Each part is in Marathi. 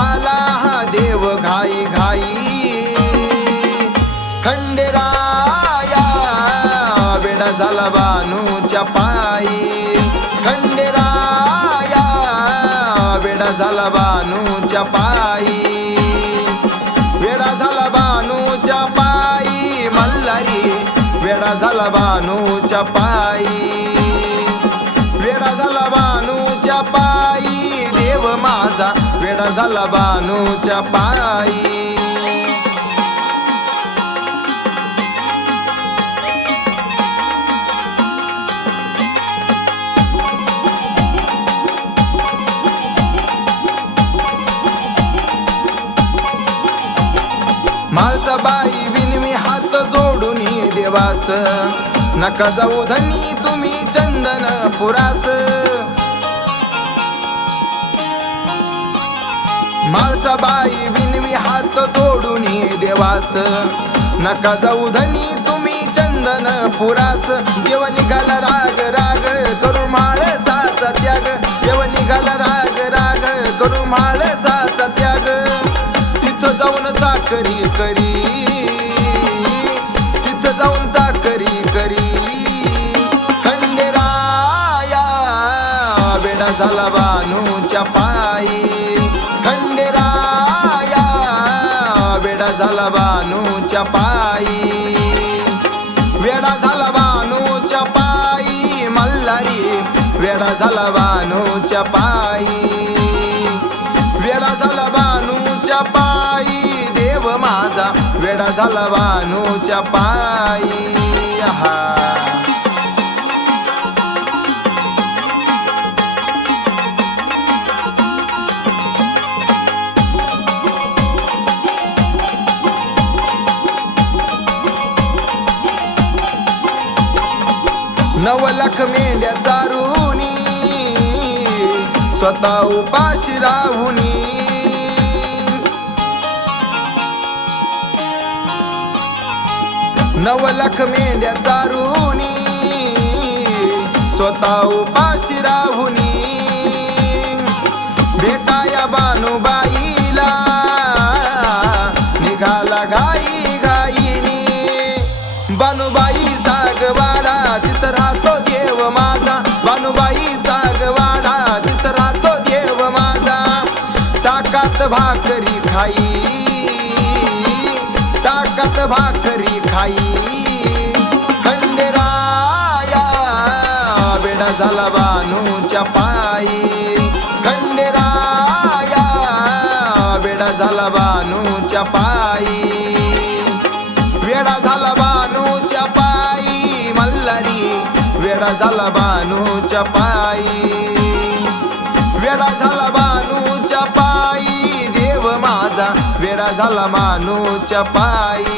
झाला हा देव घाई घाई. खंडेराया बेडा झाला बानूच्या पायी. खंडेराया बेडा झाला बानूच्या पायी. वेडा झाला बानूच्या पायी मल्हारी वेडा झाला बानूच्या पायी. झाला बानूच्या पायी. बाई विनवी हात जोडून देवास. नका जाऊ धनी तुम्ही चंदन पुरास. माळसाबाई विनवी हात जोडून देवास. नका जाऊ धनी तुम्ही चंदन पुरास. देव निघाला राग राग करू माळ साचा त्याग. देव निघाला राग राग करू माळ साचा त्याग. तिथं जाऊन चाकरी करी. तिथं जाऊन चाकरी करी. खंडेराया वेडा झाला बानूच्या पा झाला बानूच्या पायी. वेडा झाला बानूच्या पायी. मल्हारी वेडा झाला बानूच्या पायी. वेडा झाला बानूच्या पायी. देव माझा वेडा झाला बानूच्या पायी. हा नव लाख मेंढ्या चारुनी स्वतः उपाशी राहुनी. नव लाख मेंढ्या चारुनी स्वतः उपाशी राहुनी. भेटाया बानुबाईला निघाला घाई घाईनी बानुबाई ताकात भाकरी खाई ताकात भाकरी खाई. खंडेराया बेडा झाला बानूच्या पायी. खंडेराया बेडा झाला बानूच्या पायी. वेडा झाला बानूच्या पायी मल्हारी वेडा झाला बानूच्या पायी. झाला मानूच्या पायी.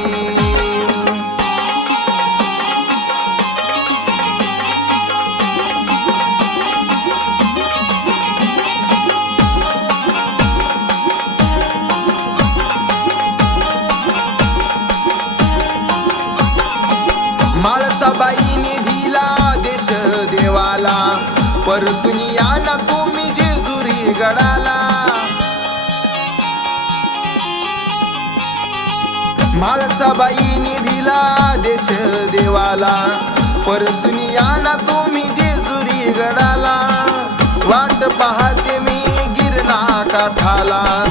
माळसाबाई दिला देश देवाला परतून या ना तुम्ही जेजुरी गडाला. माळसाबाई निधीला देश देवाला. परतून या ना तुम्ही जेजुरी गडाला. वाट पाहते मी गिरणा काठाला.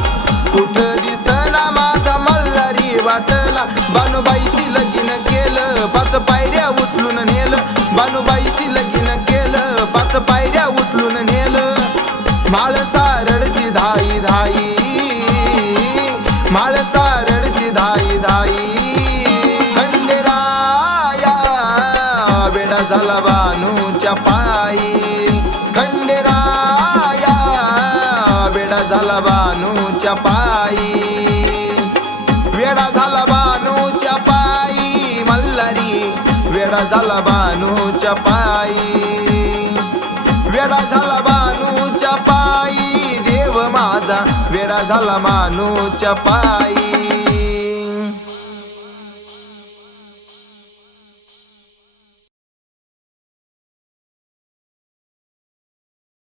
कुठं दिसना माझा मल्हारी वाटला. बानुबाईशी लगीन केलं पाच पायऱ्या उचलून नेलं. बानुबाईशी लगीन केलं पाच पायऱ्या उचलून नेलं. माळसा रडती धाई धाई. माळसा झाला बानूच्या पायी. वेडा झाला बानूच्या पायी. मल्हारी वेडा झाला बानूच्या पायी. वेडा झाला बानूच्या पायी. देव माझा वेडा झाला मानूच्या पायी.